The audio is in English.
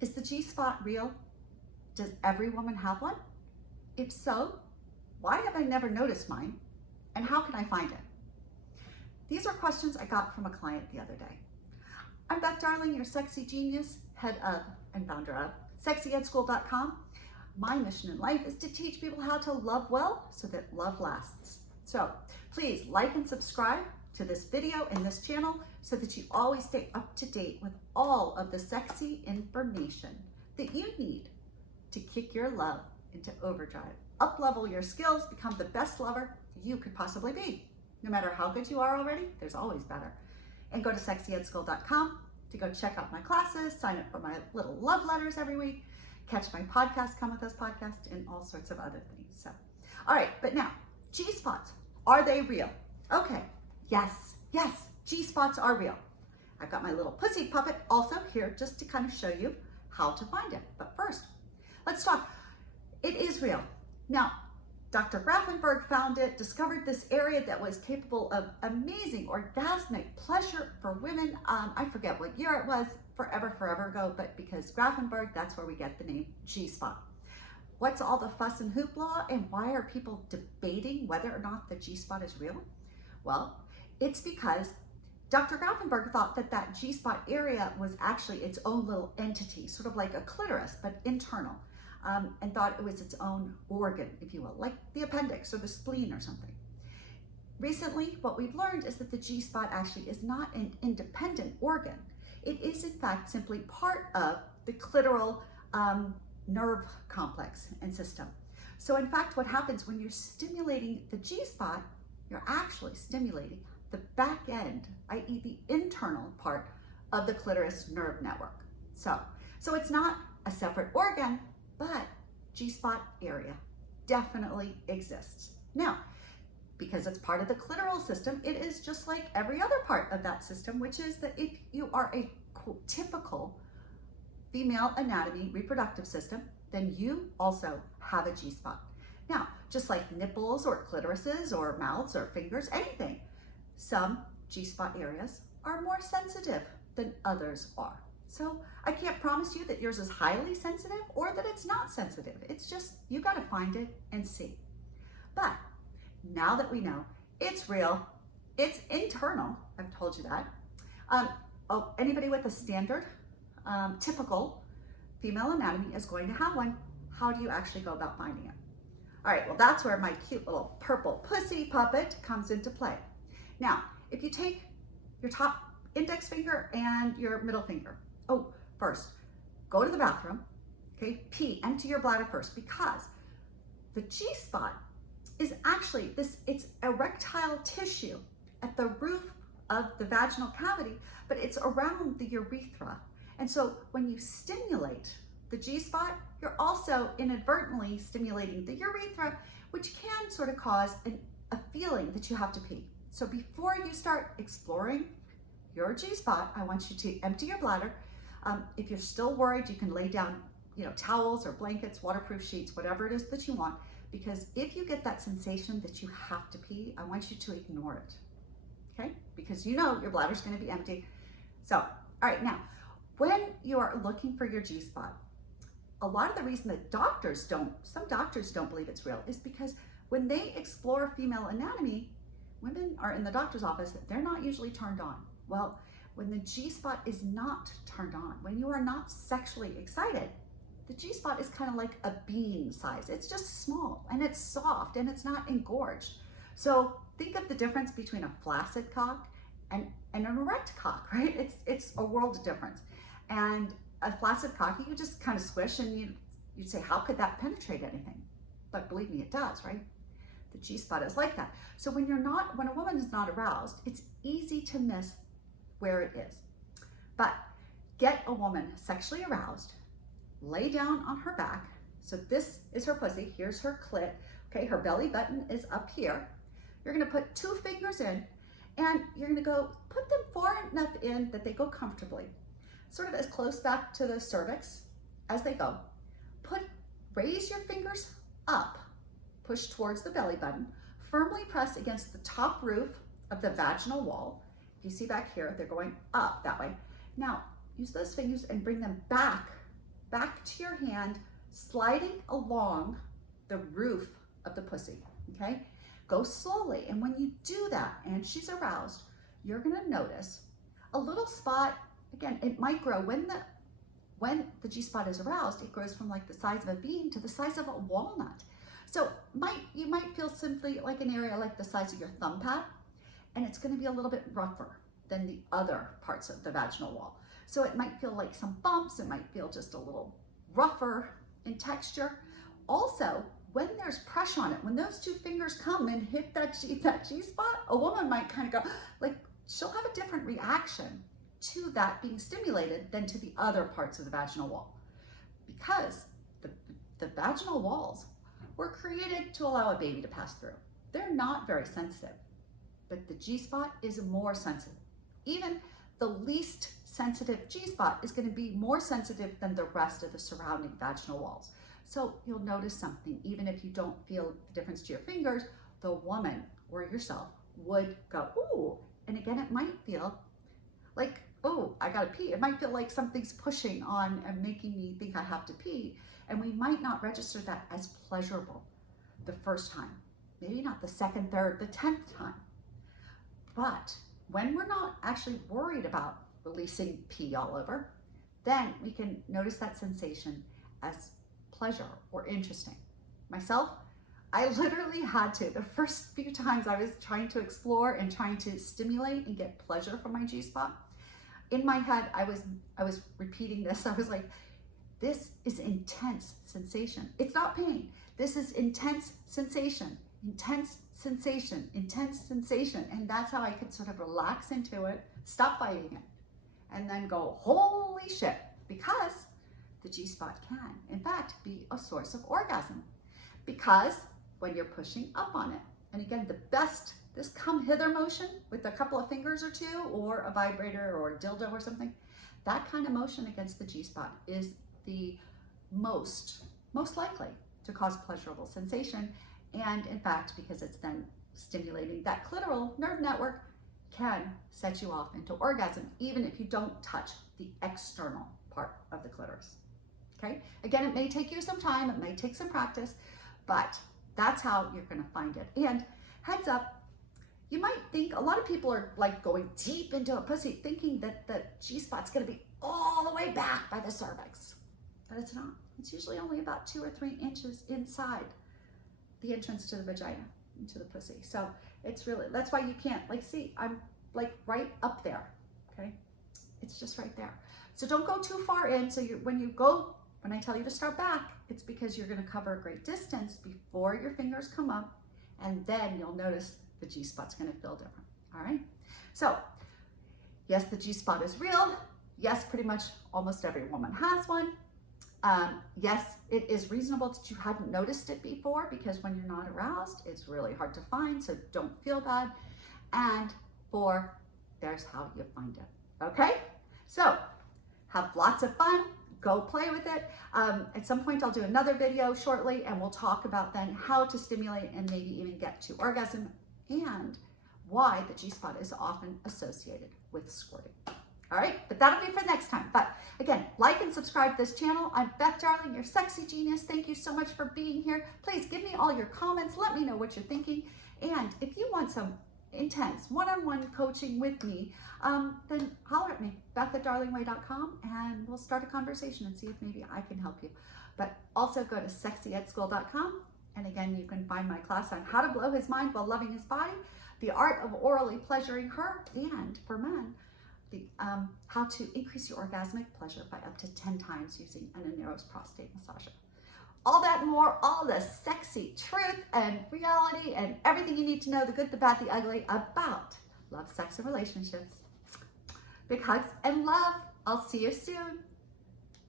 Is the G-spot real? Does every woman have one? If so, why have I never noticed mine? And how can I find it? These are questions I got from a client the other day. I'm Beth Darling, your sexy genius, head of and founder of sexyedschool.com. My mission in life is to teach people how to love well so that love lasts. So please like and subscribe to this video and this channel so that you always stay up to date with all of the sexy information that you need to kick your love into overdrive, up-level your skills, become the best lover you could possibly be. No matter how good you are already, there's always better. And go to sexyedschool.com to go check out my classes, sign up for my little love letters every week, catch my podcast, Come With Us podcast, and all sorts of other things. So, all right, but now, G-spots, are they real? Okay, yes, G-spots are real. I've got my little pussy puppet also here just to kind of show you how to find it. But first, let's talk. It is real. Now, Dr. Grafenberg found it, discovered this area that was capable of amazing orgasmic pleasure for women. I forget what year it was, forever ago, but because Grafenberg, that's where we get the name G-spot. What's all the fuss and hoopla, and why are people debating whether or not the G-spot is real? Well, it's because Dr. Grafenberg thought that that G-spot area was actually its own little entity, sort of like a clitoris, but internal. And thought it was its own organ, if you will, like the appendix or the spleen or something. Recently, what we've learned is that the G-spot actually is not an independent organ. It is, in fact, simply part of the clitoral nerve complex and system. So, in fact, what happens when you're stimulating the G-spot, you're actually stimulating the back end, i.e. the internal part of the clitoris nerve network. So it's not a separate organ, but G-spot area definitely exists. Now, because it's part of the clitoral system, it is just like every other part of that system, which is that if you are a typical female anatomy reproductive system, then you also have a G-spot. Now, just like nipples or clitorises or mouths or fingers, anything, some G-spot areas are more sensitive than others are. So I can't promise you that yours is highly sensitive or that it's not sensitive. It's just, you got to find it and see. But now that we know it's real, it's internal, I've told you that. Anybody with a standard, typical female anatomy is going to have one. How do you actually go about finding it? All right, well, that's where my cute little purple pussy puppet comes into play. Now, if you take your top index finger and your middle finger, first, go to the bathroom, okay? Pee, empty your bladder first, because the G-spot is actually it's erectile tissue at the roof of the vaginal cavity, but it's around the urethra. And so when you stimulate the G-spot, you're also inadvertently stimulating the urethra, which can sort of cause a feeling that you have to pee. So before you start exploring your G-spot, I want you to empty your bladder. If you're still worried, you can lay down, towels or blankets, waterproof sheets, whatever it is that you want, because if you get that sensation that you have to pee, I want you to ignore it, okay? Because your bladder's gonna be empty. So, all right, now, when you are looking for your G-spot, a lot of the reason that some doctors don't believe it's real is because when they explore female anatomy, women are in the doctor's office, they're not usually turned on. Well, when the G-spot is not turned on, when you are not sexually excited, the G-spot is kind of like a bean size. It's just small and it's soft and it's not engorged. So think of the difference between a flaccid cock and an erect cock, right? It's a world of difference. And a flaccid cock, you just kind of squish and you'd say, how could that penetrate anything? But believe me, it does, right? The G-spot is like that. So when a woman is not aroused, it's easy to miss where it is. But get a woman sexually aroused, lay down on her back. So this is her pussy, here's her clit, okay? Her belly button is up here. You're gonna put 2 fingers in and you're gonna go put them far enough in that they go comfortably, sort of as close back to the cervix as they go. Raise your fingers up, push towards the belly button, firmly press against the top roof of the vaginal wall. If you see back here, they're going up that way. Now, use those fingers and bring them back back to your hand, sliding along the roof of the pussy, okay? Go slowly, and when you do that, and she's aroused, you're gonna notice a little spot. Again, it might grow when the G-spot is aroused, it grows from like the size of a bean to the size of a walnut. So you might feel simply like an area like the size of your thumb pad, and it's gonna be a little bit rougher than the other parts of the vaginal wall. So it might feel like some bumps, it might feel just a little rougher in texture. Also, when there's pressure on it, when those two fingers come and hit that G-spot, a woman might kind of go, like, she'll have a different reaction to that being stimulated than to the other parts of the vaginal wall. Because the vaginal walls were created to allow a baby to pass through. They're not very sensitive, but the G-spot is more sensitive. Even the least sensitive G-spot is going to be more sensitive than the rest of the surrounding vaginal walls. So you'll notice something, even if you don't feel the difference to your fingers, the woman or yourself would go, ooh, and again, it might feel like, oh, I gotta pee. It might feel like something's pushing on and making me think I have to pee. And we might not register that as pleasurable the first time, maybe not the second, third, the 10th time. But when we're not actually worried about releasing pee all over, then we can notice that sensation as pleasure or interesting. Myself, I literally had to, the first few times I was trying to explore and trying to stimulate and get pleasure from my G-spot, in my head, I was repeating this. I was like, this is intense sensation. It's not pain. This is intense sensation, intense sensation, intense sensation. And that's how I could sort of relax into it, stop fighting it, and then go, holy shit, because the G-spot can, in fact, be a source of orgasm. Because when you're pushing up on it, and again, the best, this come hither motion with a couple of fingers or two, or a vibrator or a dildo or something, that kind of motion against the G-spot is the most likely to cause pleasurable sensation. And in fact, because it's then stimulating that clitoral nerve network, can set you off into orgasm, even if you don't touch the external part of the clitoris. Okay, again, it may take you some time, it may take some practice, but that's how you're gonna find it. And heads up, you might think, a lot of people are like going deep into a pussy thinking that the G-spot's gonna be all the way back by the cervix, but it's not. It's usually only about 2 or 3 inches inside the entrance to the vagina, into the pussy. So it's really, that's why you can't, like, see, I'm like right up there, okay? It's just right there. So don't go too far in. So when I tell you to start back, it's because you're gonna cover a great distance before your fingers come up, and then you'll notice the G-spot's gonna feel different, all right? So yes, the G-spot is real. Yes, pretty much almost every woman has one. Yes, it is reasonable that you hadn't noticed it before, because when you're not aroused, it's really hard to find, so don't feel bad. And 4, there's how you find it, okay? So have lots of fun, go play with it. At some point I'll do another video shortly, and we'll talk about then how to stimulate and maybe even get to orgasm, and why the G-spot is often associated with squirting. All right, but that'll be for next time. But again, like and subscribe to this channel. I'm Beth, darling, your sexy genius. Thank you so much for being here. Please give me all your comments. Let me know what you're thinking. And if you want some intense one-on-one coaching with me, then holler at me, beth@darlingway.com, and we'll start a conversation and see if maybe I can help you. But also go to sexyedschool.com. And again, you can find my class on how to blow his mind while loving his body, the art of orally pleasuring her, and for men, how to increase your orgasmic pleasure by up to 10 times using an Anero's prostate massager. All that and more, all the sexy truth and reality and everything you need to know, the good, the bad, the ugly, about love, sex, and relationships. Big hugs and love. I'll see you soon.